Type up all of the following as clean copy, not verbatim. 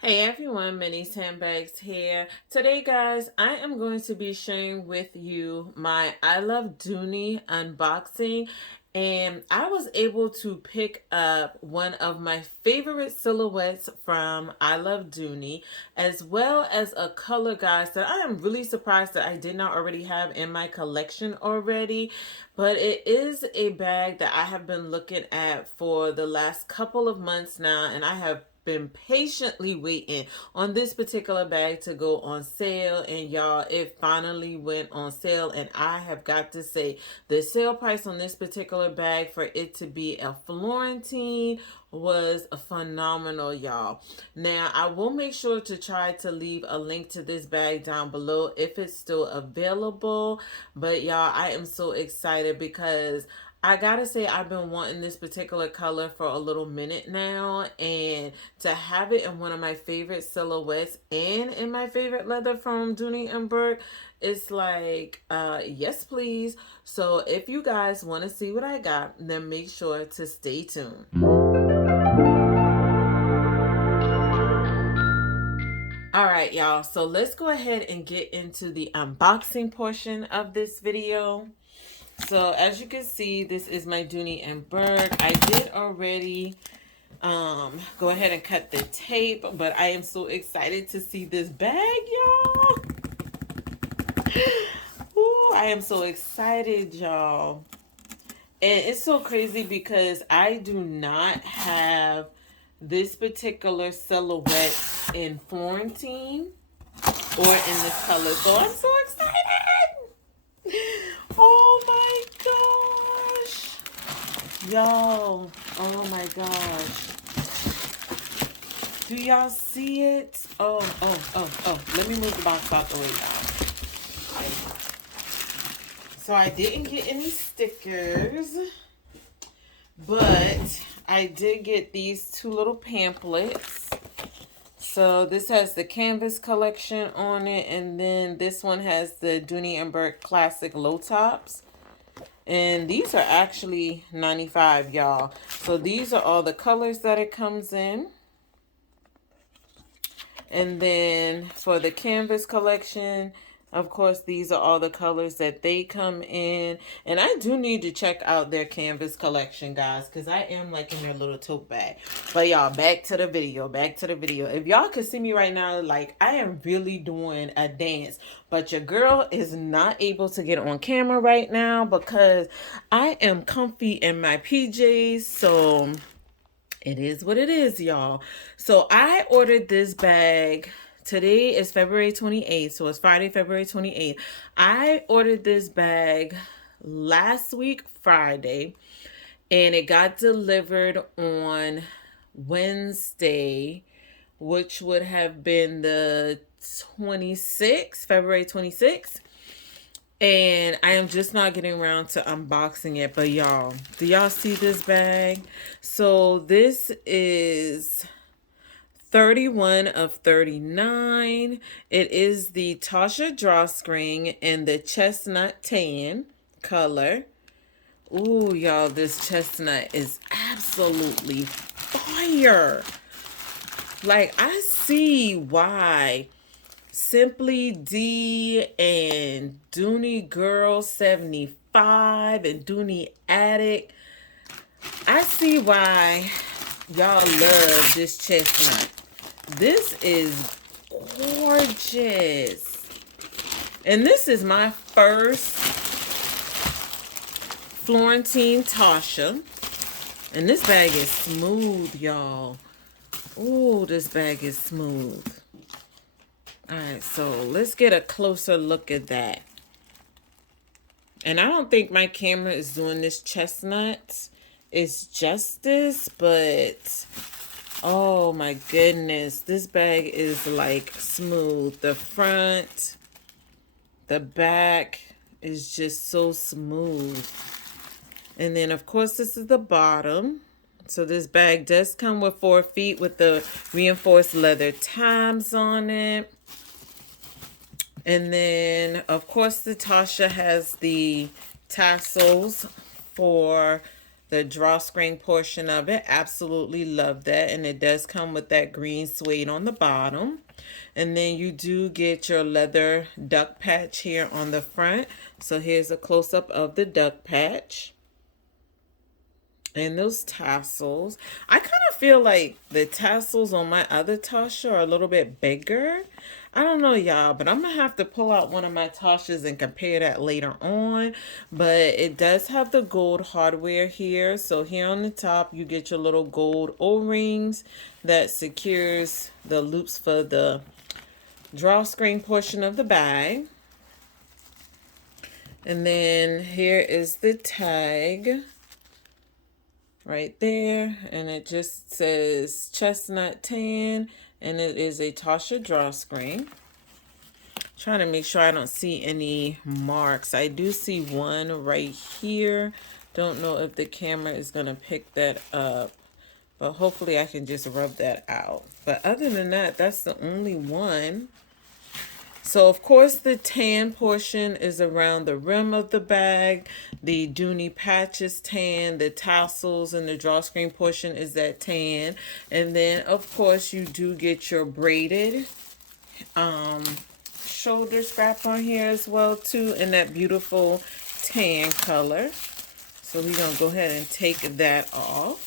Hey everyone, Minnie's Handbags here. Today guys, I am going to be sharing with you my I Love Dooney unboxing, and I was able to pick up one of my favorite silhouettes from I Love Dooney, as well as a color, guys, that I am really surprised that I did not already have in my collection already. But it is a bag that I have been looking at for the last couple of months now, and I have been patiently waiting on this particular bag to go on sale, and y'all, it finally went on sale. And I have got to say, the sale price on this particular bag for it to be a Florentine was phenomenal, y'all. Now I will make sure to try to leave a link to this bag down below if it's still available. But y'all, I am so excited because I gotta say, I've been wanting this particular color for a little minute now, and to have it in one of my favorite silhouettes and in my favorite leather from Dooney and Burke, it's like, yes please. So if you guys want to see what I got, then make sure to stay tuned. All right, y'all, so let's go ahead and get into the unboxing portion of this video. So as you can see, this is my Dooney and Burke. I did already go ahead and cut the tape, but I am so excited to see this bag, y'all. Ooh, I am so excited, y'all. And it's so crazy because I do not have this particular silhouette in Florentine or in this color, so I'm so excited. Oh my gosh, y'all. Oh my gosh, do y'all see it? Oh, let me move the box out the way, y'all. So I didn't get any stickers, but I did get these two little pamphlets. So this has the canvas collection on it, and then this one has the Dooney and Burke classic low tops. And these are actually $95, y'all. So these are all the colors that it comes in. And then for the canvas collection, of course, these are all the colors that they come in. And I do need to check out their canvas collection, guys, because I am liking their little tote bag. But y'all, back to the video. If y'all could see me right now, like, I am really doing a dance. But your girl is not able to get on camera right now because I am comfy in my PJs. So it is what it is, y'all. So I ordered this bag. Today is February 28th, so it's Friday, February 28th. I ordered this bag last week, Friday, and it got delivered on Wednesday, which would have been the 26th, February 26th. And I am just not getting around to unboxing it. But y'all, do y'all see this bag? So this is 31 of 39. It is the Tasha Drawstring in the Chestnut Tan color. Ooh, y'all, this chestnut is absolutely fire. Like, I see why Simply D and Dooney Girl 75 and Dooney Addict. I see why y'all love this chestnut. This is gorgeous. And this is my first Florentine Tasha. And this bag is smooth, y'all. Ooh, this bag is smooth. Alright, so let's get a closer look at that. And I don't think my camera is doing this chestnut is justice, but oh my goodness, this bag is like smooth. The front, the back is just so smooth. And then of course this is the bottom. So this bag does come with 4 feet with the reinforced leather tabs on it. And then, of course, the Tasha has the tassels for the drawstring portion of it. Absolutely love that. And it does come with that green suede on the bottom. And then you do get your leather duck patch here on the front. So here's a close-up of the duck patch. And those tassels. I kind of feel like the tassels on my other Tasha are a little bit bigger. I don't know, y'all, but I'm going to have to pull out one of my Tashas and compare that later on. But it does have the gold hardware here. So here on the top, you get your little gold O-rings that secures the loops for the drawstring portion of the bag. And then here is the tag right there, and it just says Chestnut Tan, and it is a Tasha drawstring. Trying to make sure I don't see any marks. I do see one right here. Don't know if the camera is going to pick that up, but hopefully I can just rub that out. But other than that, that's the only one. So, of course, the tan portion is around the rim of the bag. The Dooney patch is tan. The tassels and the drawstring portion is that tan. And then, of course, you do get your braided shoulder strap on here as well, too, in that beautiful tan color. So, we're going to go ahead and take that off.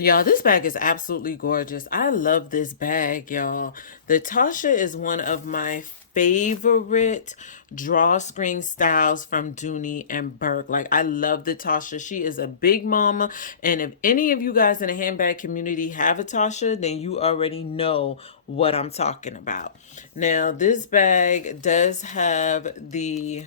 Y'all, this bag is absolutely gorgeous. I love this bag, y'all. The Tasha is one of my favorite drawstring styles from Dooney and Burke. Like, I love the Tasha. She is a big mama. And if any of you guys in the handbag community have a Tasha, then you already know what I'm talking about. Now, this bag does have the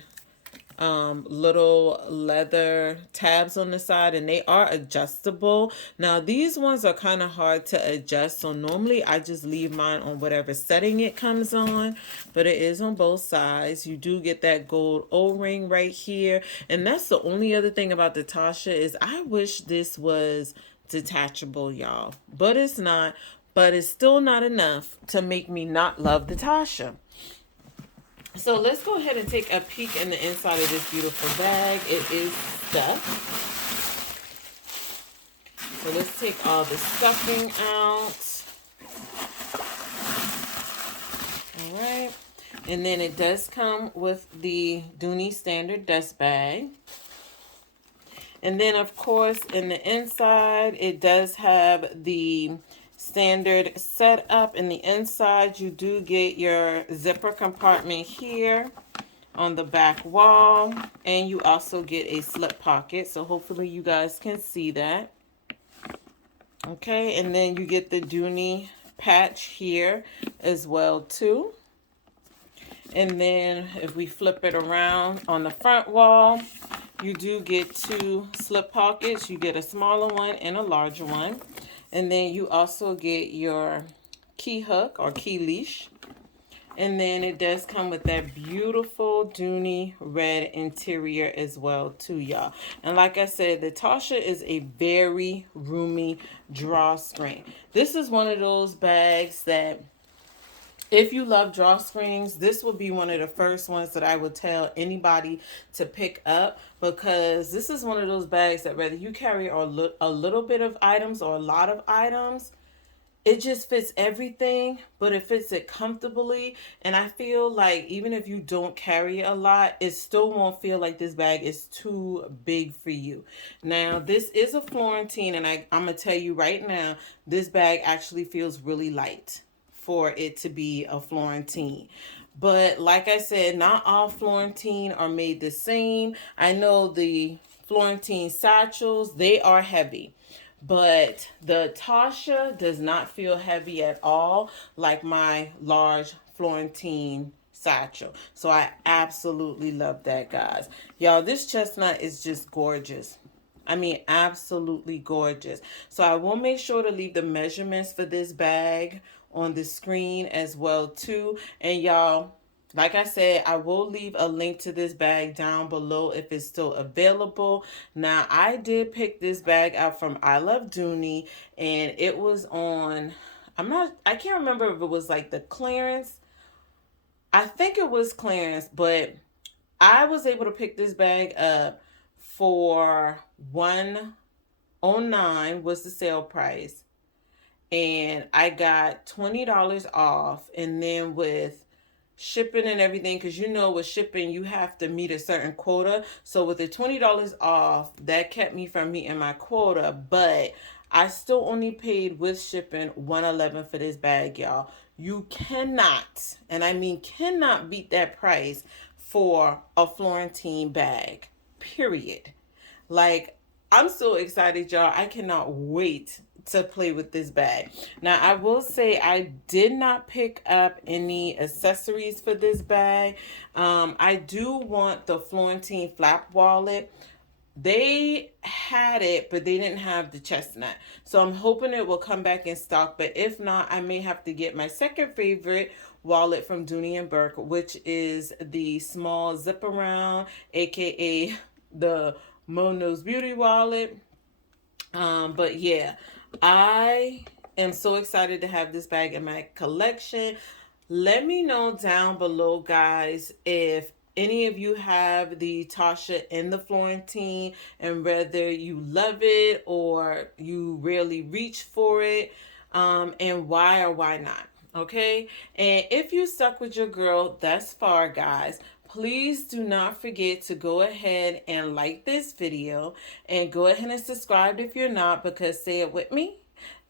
little leather tabs on the side, and they are adjustable. Now these ones are kind of hard to adjust, so normally I just leave mine on whatever setting it comes on, but it is on both sides. You do get that gold O-ring right here, and that's the only other thing about the Tasha is I wish this was detachable, y'all, but it's not. But it's still not enough to make me not love the Tasha. So let's go ahead and take a peek in the inside of this beautiful bag. It is stuffed. So let's take all the stuffing out. All right. And then it does come with the Dooney standard dust bag. And then, of course, in the inside, it does have the standard setup. In the inside, you do get your zipper compartment here on the back wall, and you also get a slip pocket, so hopefully you guys can see that. Okay, and then you get the Dooney patch here as well too. And then if we flip it around on the front wall, you do get two slip pockets. You get a smaller one and a larger one. And then you also get your key hook or key leash. And then it does come with that beautiful Dooney red interior as well too, y'all. And like I said, the Tasha is a very roomy drawstring. This is one of those bags that if you love drawstrings, this will be one of the first ones that I would tell anybody to pick up, because this is one of those bags that whether you carry a little bit of items or a lot of items, it just fits everything, but it fits it comfortably. And I feel like even if you don't carry a lot, it still won't feel like this bag is too big for you. Now, this is a Florentine, and I'm going to tell you right now, this bag actually feels really light for it to be a Florentine. But like I said, not all Florentine are made the same. I know the Florentine satchels, they are heavy. But the Tasha does not feel heavy at all like my large Florentine satchel. So I absolutely love that, guys. Y'all, this chestnut is just gorgeous. I mean, absolutely gorgeous. So I will make sure to leave the measurements for this bag on the screen as well too. And y'all, like I said, I will leave a link to this bag down below if it's still available. Now, I did pick this bag out from I Love Dooney, and it was on, I can't remember if it was like the clearance I think it was clearance, but I was able to pick this bag up for $109 was the sale price, and I got $20 off. And then with shipping and everything, because you know with shipping you have to meet a certain quota, so with the $20 off, that kept me from meeting my quota. But I still only paid with shipping $111 for this bag, y'all. You cannot, and I mean cannot, beat that price for a Florentine bag, period. Like, I'm so excited, y'all. I cannot wait to play with this bag. Now, I will say I did not pick up any accessories for this bag. I do want the Florentine flap wallet. They had it, but they didn't have the chestnut. So I'm hoping it will come back in stock. But if not, I may have to get my second favorite wallet from Dooney and Burke, which is the small zip around, aka the Mono's Beauty wallet. But yeah, I am so excited to have this bag in my collection. Let me know down below, guys, if any of you have the Tasha and the Florentine, and whether you love it or you rarely reach for it, and why or why not. Okay, and if you stuck with your girl thus far, guys, please do not forget to go ahead and like this video, and go ahead and subscribe if you're not, because say it with me,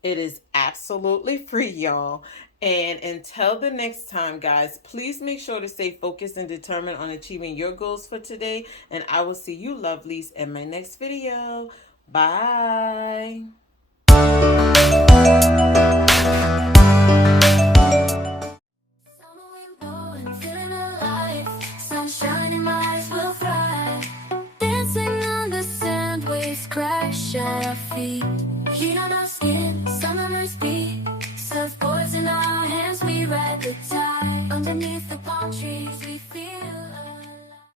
it is absolutely free, y'all. And until the next time, guys, please make sure to stay focused and determined on achieving your goals for today. And I will see you lovelies in my next video. Bye. Crash at our feet, heat on our skin, summer speed, surfboards in our hands, we ride the tide.